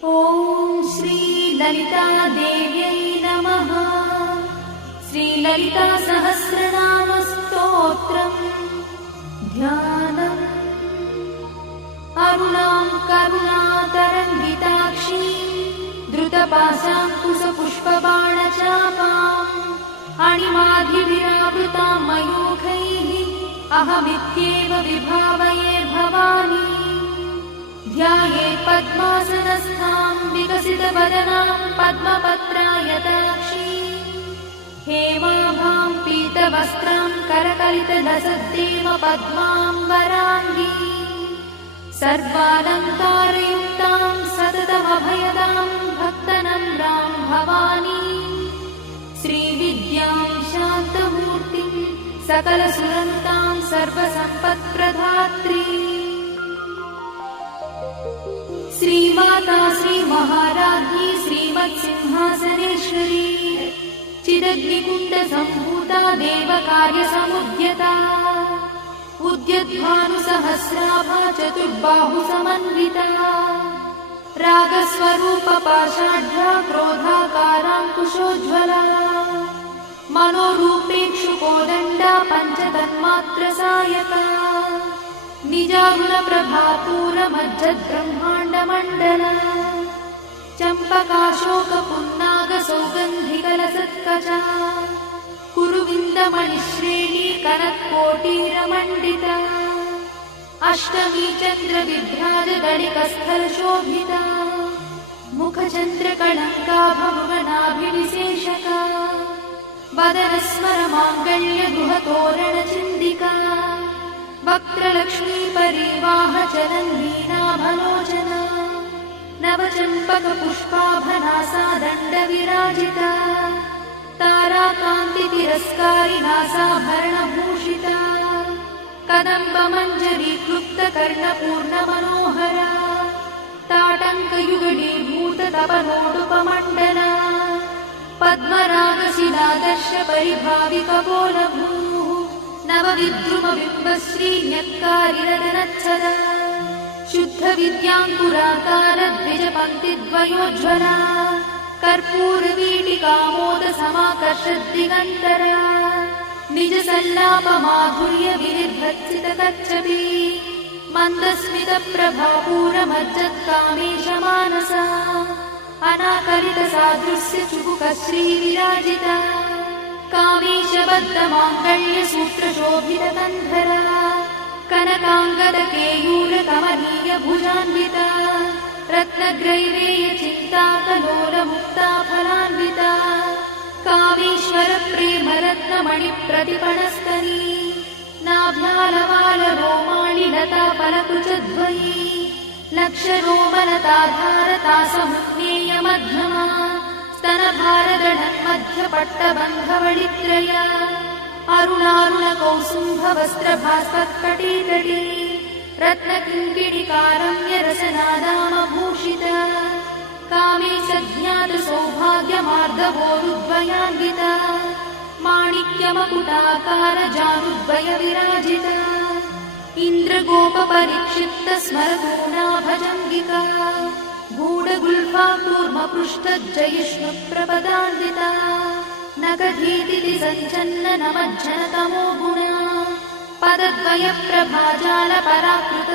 ॐ श्री ललिता देव्यै नमः। श्री ललिता सहस्रनाम स्तोत्रम् ध्यानम्। अरुणां करुणातरङ्गिताक्षी द्रुतपाशाङ्कुशपुष्पबाणचापाम् अणिमाधिविरावृतां मयूखैः अहमित्येव विभावये भवानी। ध्यायेत् पद्मासनस्थां विकसितवदनां पद्मपत्रायताक्षी हेमाभां पीतवस्त्रां करकलितलसद्देव पद्माम्बराङ्गी सर्वालङ्कारयुक्तां सततमभयदां भक्तनम्रां भवानी। श्रीविद्यां शान्तमूर्तिं सकलसुरन्तां सर्वसम्पत्प्रदात्री श्रीमाता श्रीमहाराज्ञी श्रीमत्सिंहासनेश्वरी चिदग्निकुण्डसम्भूता देवकार्यसमुद्यता उद्यद्भानुसहस्राभा चतुर्बाहुसमन्विता रागस्वरूपपाषाढ्या क्रोधाकाराङ्कुशोज्ज्वला मनोरूपेक्षुकोदण्डा पञ्चतन्मात्रसायका निजागुणप्रभापूरमज्जद्ब्रह्माण्डमण्डला चम्पकाशोकपुन्नागसौगन्धिकलसत्कचा कुरुविन्दमणिश्रेणी कनत्कोटीरमण्डिता अष्टमी चन्द्रविभ्राजदलिकस्थलशोभिता मुखचन्द्रकलङ्का भुवनाभिविशेषका वदनस्मरमाङ्गल्यगृहतोरणचिन्दिका वक्त्रलक्ष्मीपरिवाहचलन्नीनाभलोचना नवचम्पकपुष्पाभनासा दण्डविराजिता ताराकान्तितिरस्कारिनासाभरणभूषिता कदम्बमञ्जरीक्लुप्तकर्णपूर्णमनोहरा ताटङ्कयुगलीभूततपनोडुपमण्डला पद्मरागशिलादर्शपरिभाविकपोलभूः नवविद्रुमबिम्बश्रीन्यक्कारिरदनच्छदा शुद्धविद्याङ्कुराकारद्विजपङ्क्तिद्वयोज्ज्वला कर्पूरवीटिकामोदसमाकर्षद्दिगन्तरा निजसल्लापमाधुर्यविनिर्भर्त्सितकच्छपी मन्दस्मितप्रभापूरमज्जत्कामेशमानसा अनाकलितसादृश्यचुबुकश्रीविराजिता कामेशबद्धमाङ्गल्यसूत्रशोभितकन्धरा कनकाङ्गदकेयूरकमनीयभुजान्विता रत्नग्रैवेयचिन्ताकलोलमुक्ताफलान्विता कामेश्वरप्रेमरत्नमणिप्रतिपणस्तनी नाभ्यालवालरोमाणि लताफलकुचद्वयी लक्षरोमलताधारतासमुज्ञेयमध्यमा स्तनभारदढन्मध्यपट्टबन्धवडित्रया अरुणारुणकौसुम्भवस्त्रभास्वत्कटीतटी रत्नकिङ्किणिकारम्यरसनादामभूषिता कामेशज्ञातसौभाग्यमार्दवोरुद्वयान्विता माणिक्यमकुटाकारजानुद्वयविराजिता इन्द्रगोपपरिक्षिप्तस्मरतूणाभजङ्गिका गूढगुल्फा कूर्मपृष्ठज्जयिष्णुप्रपदान्विता नखधीतिसञ्चन्ननमज्जनतमो गुणा पदद्वयप्रभाजालपराकृत